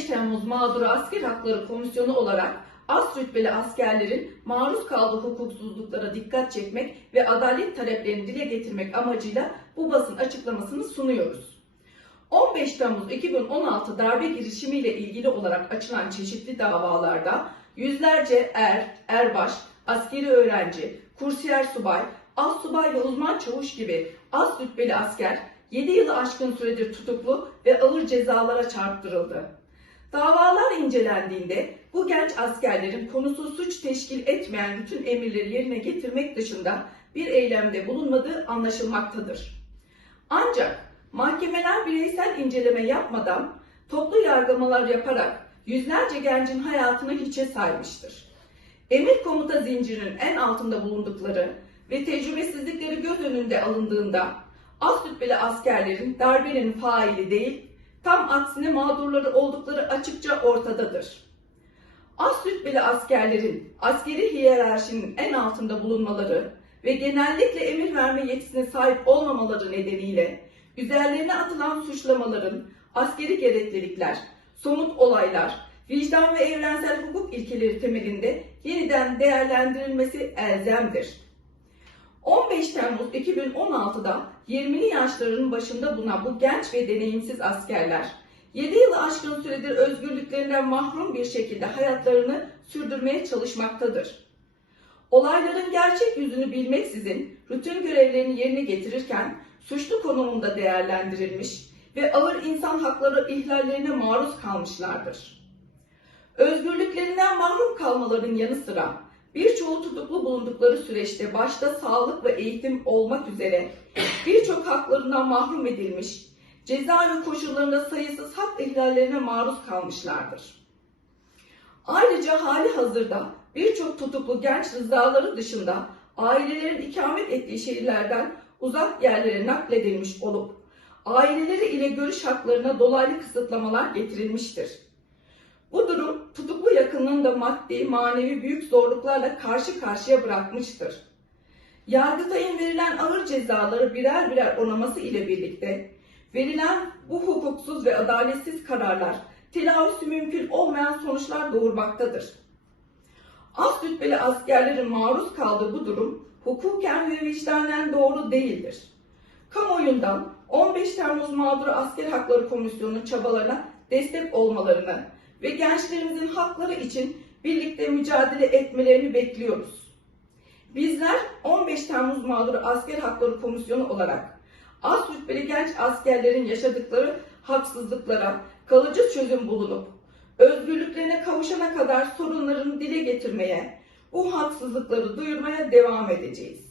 15 Temmuz Mağduru Asker Hakları Komisyonu olarak az rütbeli askerlerin maruz kaldığı hukuksuzluklara dikkat çekmek ve adalet taleplerini dile getirmek amacıyla bu basın açıklamasını sunuyoruz. 15 Temmuz 2016 darbe girişimiyle ilgili olarak açılan çeşitli davalarda yüzlerce er, erbaş, askeri öğrenci, kursiyer subay, az subay ve uzman çavuş gibi az rütbeli asker 7 yılı aşkın süredir tutuklu ve ağır cezalara çarptırıldı. Davalar incelendiğinde bu genç askerlerin konusu suç teşkil etmeyen bütün emirleri yerine getirmek dışında bir eylemde bulunmadığı anlaşılmaktadır. Ancak mahkemeler bireysel inceleme yapmadan toplu yargılamalar yaparak yüzlerce gencin hayatını hiçe saymıştır. Emir komuta zincirinin en altında bulundukları ve tecrübesizlikleri göz önünde alındığında az rütbeli askerlerin darbenin faili değil, tam aksine mağdurları oldukları açıkça ortadadır. Az rütbeli askerlerin askeri hiyerarşinin en altında bulunmaları ve genellikle emir verme yetisine sahip olmamaları nedeniyle üzerlerine atılan suçlamaların askeri gereklilikler, somut olaylar, vicdan ve evrensel hukuk ilkeleri temelinde yeniden değerlendirilmesi elzemdir. 15 Temmuz 2016'da 20'li yaşlarının başında bulunan bu genç ve deneyimsiz askerler 7 yılı aşkın süredir özgürlüklerinden mahrum bir şekilde hayatlarını sürdürmeye çalışmaktadır. Olayların gerçek yüzünü bilmeksizin rutin görevlerini yerine getirirken suçlu konumunda değerlendirilmiş ve ağır insan hakları ihlallerine maruz kalmışlardır. Özgürlüklerinden mahrum kalmaların yanı sıra birçoğu tutuklu bulundukları süreçte başta sağlık ve eğitim olmak üzere birçok haklarından mahrum edilmiş, cezaevi koşullarında sayısız hak ihlallerine maruz kalmışlardır. Ayrıca hali hazırda birçok tutuklu genç rızaları dışında ailelerin ikamet ettiği şehirlerden uzak yerlere nakledilmiş olup aileleri ile görüş haklarına dolaylı kısıtlamalar getirilmiştir. Bu durum tutuklu yakınının da maddi, manevi büyük zorluklarla karşı karşıya bırakmıştır. Yargıtay'ın verilen ağır cezaları birer birer onaması ile birlikte verilen bu hukuksuz ve adaletsiz kararlar telafisi mümkün olmayan sonuçlar doğurmaktadır. Az rütbeli askerlerin maruz kaldığı bu durum hukuken ve vicdanen doğru değildir. Kamuoyundan 15 Temmuz Mağduru Asker Hakları Komisyonu'nun çabalarına destek olmalarını ve gençlerimizin hakları için birlikte mücadele etmelerini bekliyoruz. Bizler 15 Temmuz Mağduru Asker Hakları Komisyonu olarak az rütbeli genç askerlerin yaşadıkları haksızlıklara kalıcı çözüm bulunup özgürlüklerine kavuşana kadar sorunlarını dile getirmeye, bu haksızlıkları duyurmaya devam edeceğiz.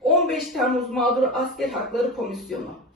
15 Temmuz Mağduru Asker Hakları Komisyonu